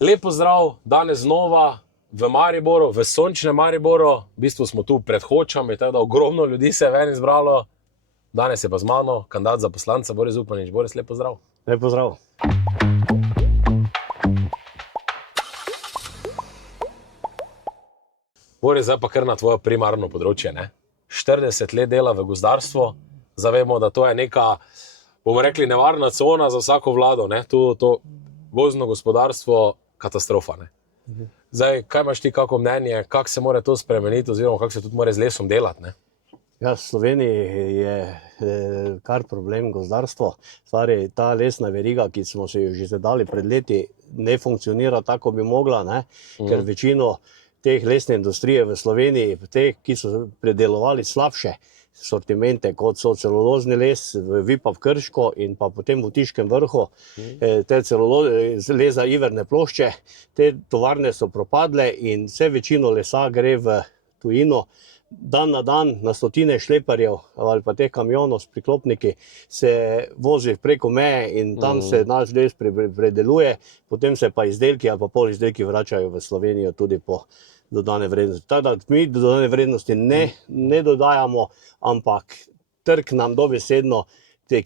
Lep pozdrav, danes znova v Mariboru, v sončnem Mariboru. V bistvu smo tu pred Hočami, tako da ogromno ljudi se je ven izbralo. Danes je pa z mano kandidat za poslanca Boris Zupanič. Boris, lep pozdrav. Lep pozdrav. Boris, zdaj pa kar na tvoje primarno področje, ne? 40 let dela v gozdarstvu, zavemo, da to je neka, bomo rekli, nevarna cona za vsako vlado, ne? To gozdno gospodarstvo, katastrofa, ne? Zdaj, kaj imaš ti kako mnenje, kako se mora to spremeniti oziroma kako se tudi mora z lesom delati, ne? Ja, v Sloveniji je kar problem gozdarstvo. Stvari, ta lesna veriga, ki smo se jo že zadali pred leti, ne funkcionira tako, bi mogla, ne? Ker večino teh lesne industrije v Sloveniji, teh, ki so predelovali slabše sortimente, kot so celulozni les, Vipava v Krško in pa potem v Tiškem vrhu, te lesa iverne plošče, te tovarne so propadle in vse večino lesa gre v tujino. Dan na dan na stotine šleparjev ali pa teh kamionov s priklopniki se vozi preko meje in tam se naš les predeluje, potem se pa izdelki ali pa polizdelki vračajo v Slovenijo tudi po dodane vrednosti. Tako da mi dodane vrednosti ne dodajamo, ampak trg nam dobesedno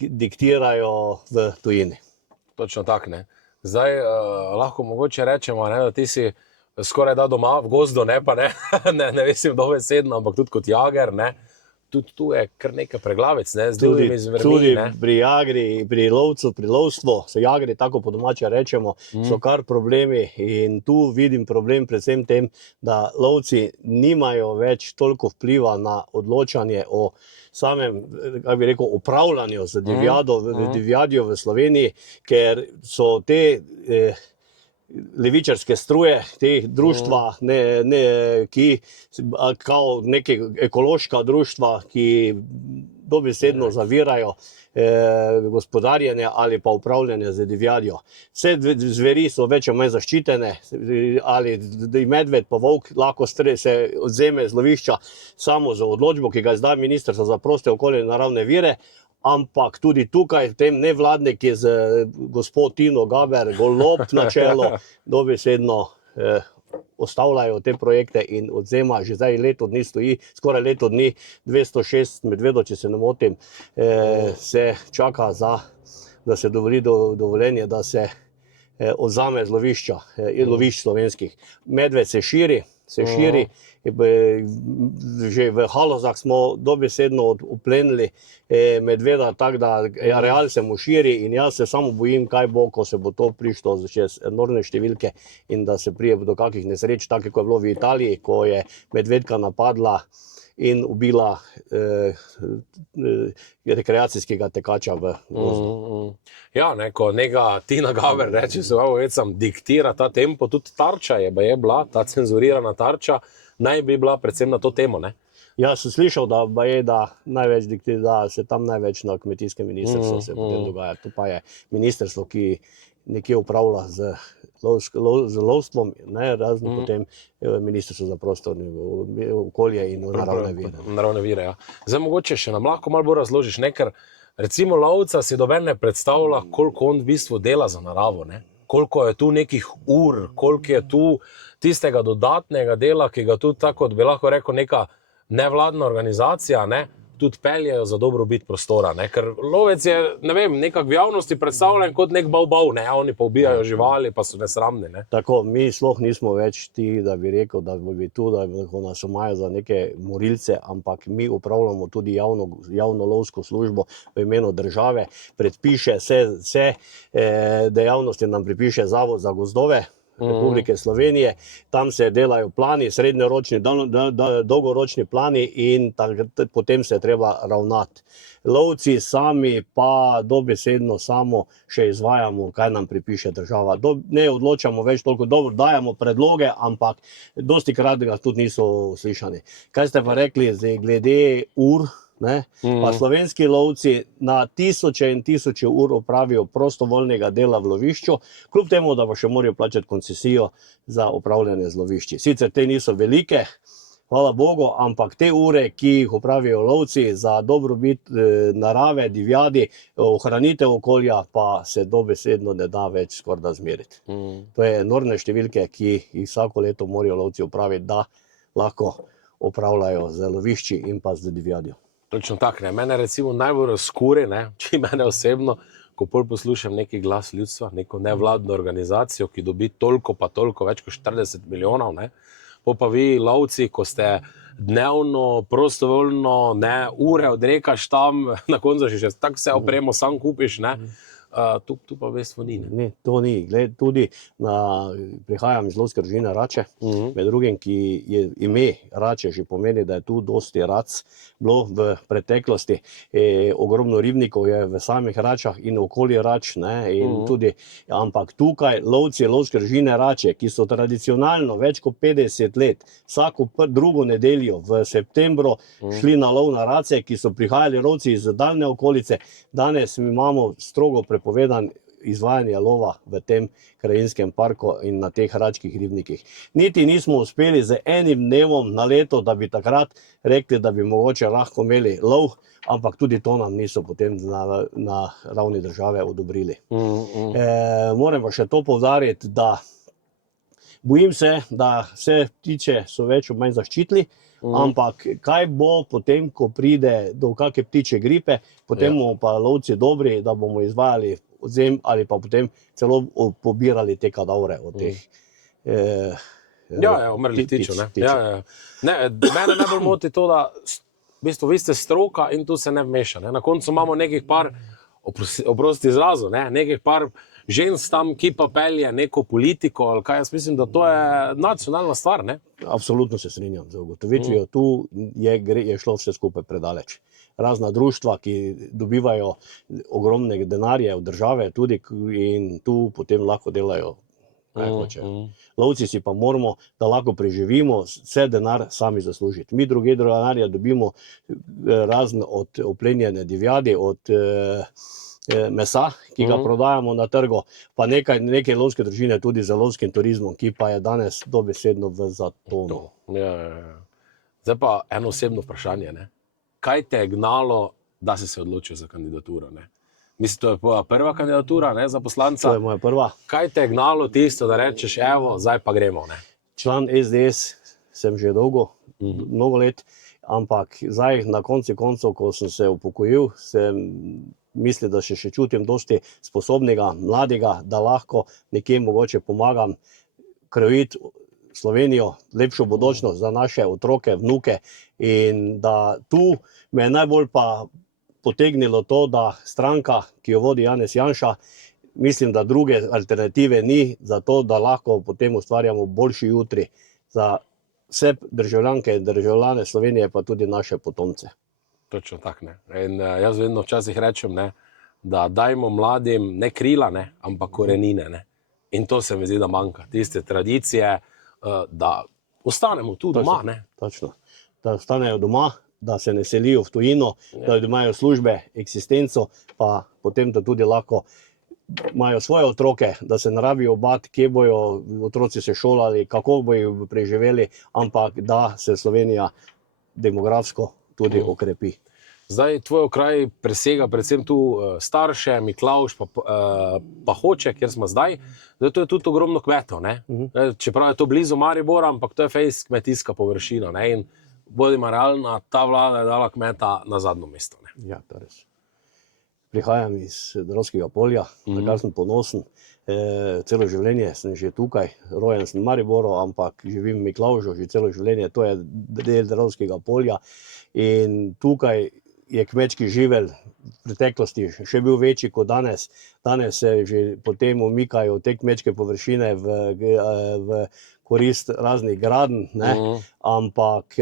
diktirajo v tujini. Točno tako, ne. Zdaj, lahko mogoče rečemo, ne, da ti si skoraj da doma v gozdu, ne pa ne, ne vem dobesedno, ampak tudi kot jager, ne. Tudi tu je kar nekaj preglavic, ne, z divjimi zvermi, ne. Tudi pri jagri, pri lovcu, pri lovstvu, so jagri, tako po domače rečemo, so kar problemi in tu vidim problem predvsem tem, da lovci nimajo več toliko vpliva na odločanje o samem, kako bi rekel, upravljanju z divjadjo v Sloveniji, ker so te levičarske struje, teh društva, ki kao neke ekološka društva, ki dobesedno zavirajo gospodarjenje ali pa upravljanje z divjadjo. Vse zveri so več ali manj zaščitene, ali medved pa volk lahko se odzeme z lovišča samo z odločbo, ki ga izda Ministrstvo za prostor, okolje in naravne vire, ampak tudi tukaj tem nevladniki z gospod Tino Gaber, Golob na čelo, dobesedno ustavljajo te projekte in odzema, že zdaj leto dni stoji, skoraj leto dni, 206 medvedov, če se ne motim, se čaka da se dovoli dovoljenje, da se odzame z lovišča, lovišč slovenskih. Medved se širi, že v Halozah smo dobesedno uplenili medveda, tako da areal se mu širi in jaz se samo bojim, kaj bo, ko se bo to prišlo čez enormne številke in da se prije do kakih nesreč, tako kot je bilo v Italiji, ko je medvedka napadla in ubila rekreacijskega tekača v gozdu. Ja, ko neka Tina Gaber reče, diktira ta tempo, tudi Tarča je bila, ta cenzurirana Tarča, naj bi bila predvsem na to temo, ne? Jaz sem slišal, da največ diktira, da se tam največ na kmetijskem ministrstvu se potem dogaja. To pa je ministrstvo, ki nekje upravlja z lovstvom, razno potem Ministrstvo za prostor, okolje in naravne vire. Naravne vire, ja. Zdaj mogoče še nam lahko malo bolj razložiš, ne, ker recimo lovca si noben ne predstavlja, koliko on v bistvu dela za naravo, ne. Koliko je tu nekih ur, koliko je tu tistega dodatnega dela, ki ga tudi tako, bi lahko rekel, neka nevladna organizacija, ne, tudi peljejo za dobrobit prostora, ne, ker lovec je, ne vem, nekako v javnosti predstavljen kot nek bav, ne, oni pa ubijajo živali, pa so nesramni, ne. Tako, mi sploh nismo več ti, da bi rekel, da bi tu, da nas imajo za neke morilce, ampak mi upravljamo tudi javno lovsko službo v imenu države, predpiše vse dejavnosti, nam pripiše Zavod za gozdove Republike Slovenije, tam se delajo plani, srednjeročni, dolgoročni plani in potem se treba ravnati. Lovci sami pa dobesedno samo še izvajamo, kaj nam pripiše država. Ne odločamo več toliko, dobro dajamo predloge, ampak dostikrat ga tudi niso slišani. Kaj ste pa rekli glede ur? Pa slovenski lovci na tisoče in tisoče ur opravijo prostovoljnega dela v lovišču, kljub temu, da pa še morajo plačati koncesijo za upravljanje z lovišči. Sicer te niso velike, hvala Bogu, ampak te ure, ki jih opravijo lovci za dobrobit narave, divjadi, ohranitev okolja, pa se dobesedno ne da več skoraj da zmeriti. To je enormne številke, ki jih vsako leto morajo lovci opraviti, da lahko opravljajo z lovišči in pa z divjadjo. Točno tako, ne. Mene recimo najbolj razkuri, ne, če mene osebno, ko pol poslušam neki glas ljudstva, neko nevladno organizacijo, ki dobi toliko pa toliko, več kot 40 milijonov, ne. Pa vi lovci, ko ste dnevno, prostovoljno, ne, ure odrekaš tam, na koncu še tako vse opremo sam kupiš, ne. Tu pa v bistvu ni, ne. Ne, to ni. Gled, tudi prihajam iz lovske družine Rače, med drugim, ki je ime Rače že pomeni, da je tu dosti rac bilo v preteklosti. Ogromno ribnikov je v samih Račah in okoli Rač, ne, in tudi, ampak tukaj lovci lovske družine Rače, ki so tradicionalno več kot 50 let, vsako drugo nedeljo v septembru šli na lov na race, ki so prihajali lovci iz daljne okolice, danes imamo strogo prepovedan izvajanje lova v tem krajinskem parku in na teh račkih ribnikih. Niti nismo uspeli z enim dnevom na leto, da bi takrat rekli, da bi mogoče lahko imeli lov, ampak tudi to nam niso potem na ravni države odobrili. Moram pa še to poudariti, da bojim se, da vse ptiče so več ali manj zaščitili, ampak kaj bo potem, ko pride do kakšne ptiče gripe, potem bomo pa lovci dobri, da bomo izvajali odzem ali pa potem celo pobirali te kadavre od teh umrlih ptičev, ne. Ne, mene najbolj moti to, da v bistvu vi ste stroka in tu se ne vmeša, ne. Na koncu imamo nekih par, oprosti izrazu, ne, nekih par žensk tam, ki pa pelje neko politiko, ali kaj, jaz mislim, da to je nacionalna stvar, ne. Absolutno se strinjam z ugotovitvijo, tu je šlo vse skupaj predaleč. Razna društva, ki dobivajo ogromne denarje od države tudi in tu potem lahko delajo, kaj hočejo. Lovci si pa moramo, da lahko preživimo, vse denar sami zaslužiti. Mi druge denarja dobimo razne od oplenjene divjadi, od mesa, ki ga prodajamo na trgu, pa neke lovske družine tudi z lovskim turizmom, ki pa je danes dobesedno v zatonu. Zdaj pa eno osebno vprašanje, ne. Kaj te je gnalo, da si se odločil za kandidaturo, ne? Mislim, to je tvoja prva kandidatura, ne, za poslanca. To je moja prva. Kaj te je gnalo tisto, da rečeš, evo, zdaj pa gremo, ne? Član SDS sem že dolgo, mnogo let, ampak zdaj na koncu koncev, ko sem se upokojil, sem mislil, da še čutim dosti sposobnega, mladega, da lahko nekje mogoče pomagam krojiti Slovenijo, lepšo bodočnost za naše otroke, vnuke, in da tu me je najbolj pa potegnilo to, da stranka, ki jo vodi Janez Janša, mislim, da druge alternative ni za to, da lahko potem ustvarjamo boljši jutri za vse državljanke in državljane Slovenije, pa tudi naše potomce. Točno tako, ne. In jaz vedno včasih rečem, ne, da dajmo mladim ne krila, ne, ampak korenine, ne. In to se mi zdi, da manjka. Tiste tradicije, da ostanemo tu doma, ne. Točno. Da ostanejo doma, da se ne selijo v tujino, da imajo službe, eksistenco, pa potem, da tudi lahko imajo svoje otroke, da se ne rabijo bati, kje bojo otroci se šolali, kako bojo preživeli, ampak da se Slovenija demografsko tudi okrepi. Zdaj, tvoj okraj presega predvsem tu Starše, Miklavž, pa Hoče, kjer smo zdaj. Zdaj, to je tudi ogromno kmetov, ne. Čeprav je to blizu Maribora, ampak to je fejst kmetijska površina, ne. In bodimo realna, ta vlada je dala kmeta na zadnje mesto, ne. Ja, to je res. Prihajam iz Dravskega polja, na kar sem ponosen. Celo življenje sem že tukaj, rojen sem v Mariboru, ampak živim v Miklavžu že celo življenje, to je del Dravskega polja. In tukaj je kmečki živelj v preteklosti še bil večji kot danes. Danes se že potem umikajo te kmečke površine v korist raznih gradenj, ne, ampak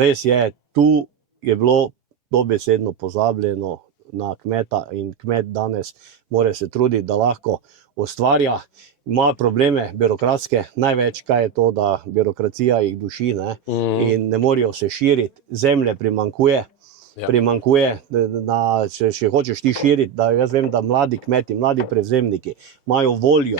res je, tu je bilo dobesedno pozabljeno na kmeta in kmet danes mora se truditi, da lahko ustvarja. Ima probleme birokratske, največ kaj je to, da birokracija jih duši, ne, in ne morejo se širiti, zemlje primanjkuje, primanjkuje, če hočeš ti širiti, da jaz vem, da mladi kmeti, mladi prevzemniki imajo voljo,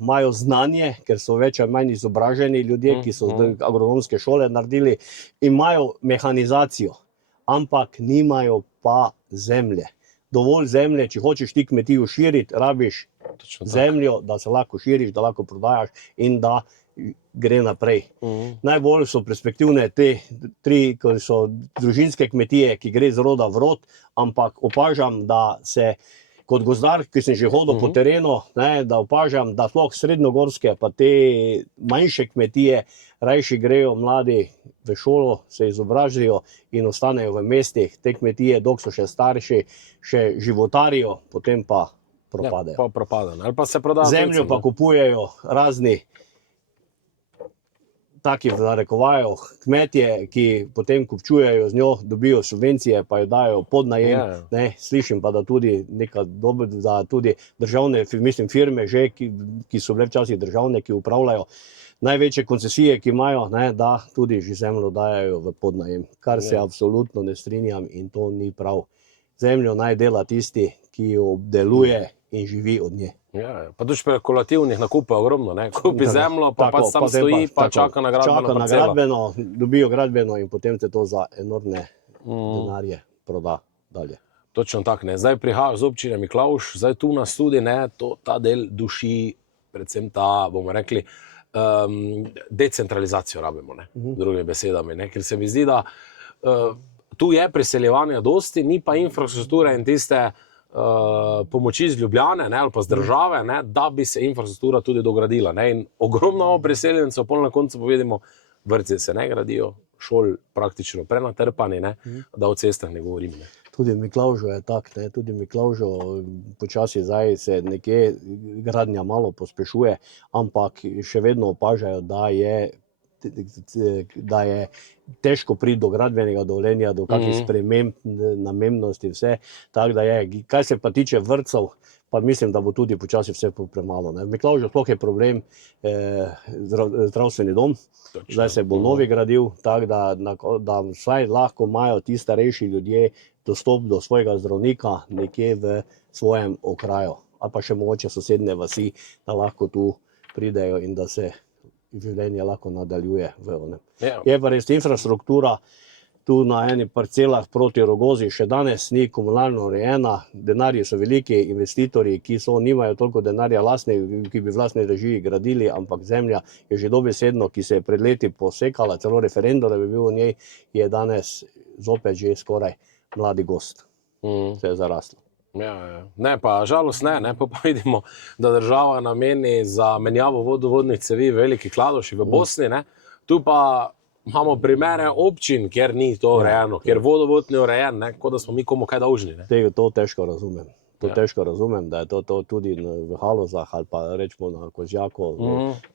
imajo znanje, ker so več ali manj izobraženi ljudje, ki so agronomske šole naredili, imajo mehanizacijo, ampak nimajo pa zemlje. Dovolj zemlje, če hočeš ti kmetijo širiti, rabiš zemljo, da se lahko širiš, da lahko prodajaš in da gre naprej. Najbolj so perspektivne te tri, ko so družinske kmetije, ki gre z roda v rod, ampak opažam, da se kot gozdar, ki sem že hodil po terenu, da opažam, da sploh srednjegorske pa te manjše kmetije rajši grejo mladi v šolo, se izobražijo in ostanejo v mestih. Te kmetije, dok so še starši, še životarijo, potem pa propadejo. Pa propadejo, ali pa se prodajo. Zemljo pa kupujejo razni taki, v narekovaju, kmetje, ki potem kupčujejo z njo, dobijo subvencije, pa jo dajo pod najem. Slišim pa, da tudi da tudi državne, mislim, firme že, ki so bile včasih državne, ki upravljajo največje koncesije, ki imajo, da tudi že zemljo dajajo v podnajem, kar se absolutno ne strinjam in to ni prav. Zemljo naj dela tisti, ki jo obdeluje in živi od nje. Pa tudi špekulativnih nakupov ogromno, kupi zemljo, pa tam stoji, pa čaka na gradbeno parcelo. Čaka na gradbeno, dobijo gradbeno in potem se to za enormne denarje proda dalje. Točno tako, zdaj prihajajo z občine Miklavž, zdaj tu nas tudi, ta del duši, predvsem ta, bomo rekli, decentralizacijo rabimo, drugimi besedami, ker se mi zdi, da tu je priseljevanja dosti, ni pa infrastrukture in tiste pomoči iz Ljubljane ali pa z države, da bi se infrastruktura tudi dogradila. In ogromno priseljencev, pol na koncu povedimo, vrtci se ne gradijo, šol praktično prenatrpani, da o cestah ne govorim. Tudi v Miklavžu je tak, tudi v Miklavžu počasi zdaj se nekje gradnja malo pospešuje, ampak še vedno opažajo, da je težko priti do gradbenega dovoljenja, do kakih sprememb, namembnosti, vse. Tako da je. Kaj se pa tiče vrtcev, pa mislim, da bo tudi počasi vse premalo. V Miklavžu sploh je problem zdravstveni dom, zdaj se bo novi gradil, tako da vsaj lahko imajo ti starejši ljudje dostop do svojega zdravnika nekje v svojem okraju, ali pa še mogoče sosednje vasi, da lahko tu pridejo in da se življenje lahko nadaljuje. Je pa res infrastruktura tu na eni parcelah proti Rogozi še danes ni komunalno urejena, denarji so veliki, investitorji, ki nimajo toliko denarja lastne, ki bi v lastni režiji gradili, ampak zemlja je že dobesedno, ki se je pred leti posekala, celo referendum bi bil v njej, je danes zopet že skoraj mladi gost. Se je zaraslo. Ne, pa žalost ne, pa vidimo, da država nameni za menjavo vodovodnih cevi v Veliki Kladuši v Bosni, tu pa imamo primere občin, kjer ni to urejeno, kjer vodovod ni urejen, kot da smo mi komu kaj dolžni. To težko razumem. Težko razumem, da je to tudi v Halozah ali pa rečemo na Kozjaku.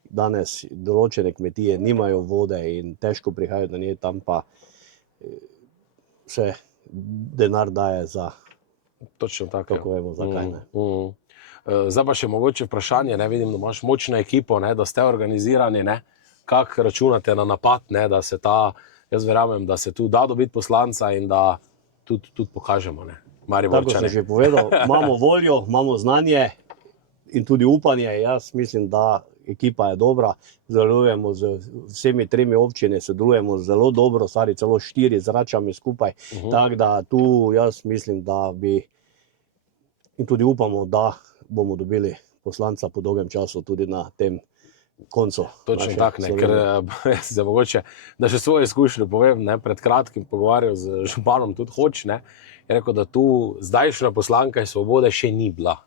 Danes določene kmetije nimajo vode in težko prihajajo do nje, tam pa se denar daje za. Točno tako. Kako vemo, zakaj ne. Zdaj pa še mogoče vprašanje, vidim, da imaš močno ekipo, da ste organizirani, kako računate na napad, da se jaz verjamem, da se tu da dobiti poslanca in da tudi pokažemo, Tako sem že povedal, imamo voljo, imamo znanje in tudi upanje. Jaz mislim, da ekipa je dobra, sodelujemo z vsemi tremi občine, sodelujemo zelo dobro, stari celo 4 z Račami skupaj, tako da tu jaz mislim, da bi in tudi upamo, da bomo dobili poslanca po dolgem času tudi na tem koncu. Točno tako, ker se mogoče, da še svoje izkušnje povem, pred kratkim pogovarjal z županom tudi Hoč, je rekel, da tu zdajšnja poslanka iz Svobode še ni bila,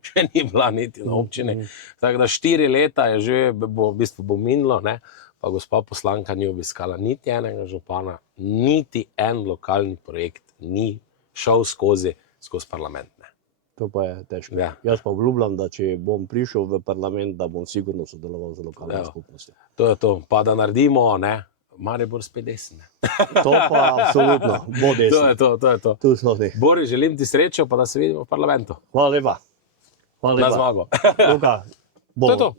še ni bila niti na občini. Tako da 4 leta je že, v bistvu bo minilo, pa gospa poslanka ni obiskala niti enega župana, niti en lokalni projekt ni šel skozi parlament. To pa je težko. Jaz pa obljubljam, da če bom prišel v parlament, da bom sigurno sodeloval z lokalno skupnostjo. To je to, pa da naredimo, Maribor spet desen. To pa absolutno, bo desen. To je to. Tu smo ni. Boris, želim ti srečo, pa da se vidimo v parlamentu. Hvala lepa. Na zmago. Luka, To je to.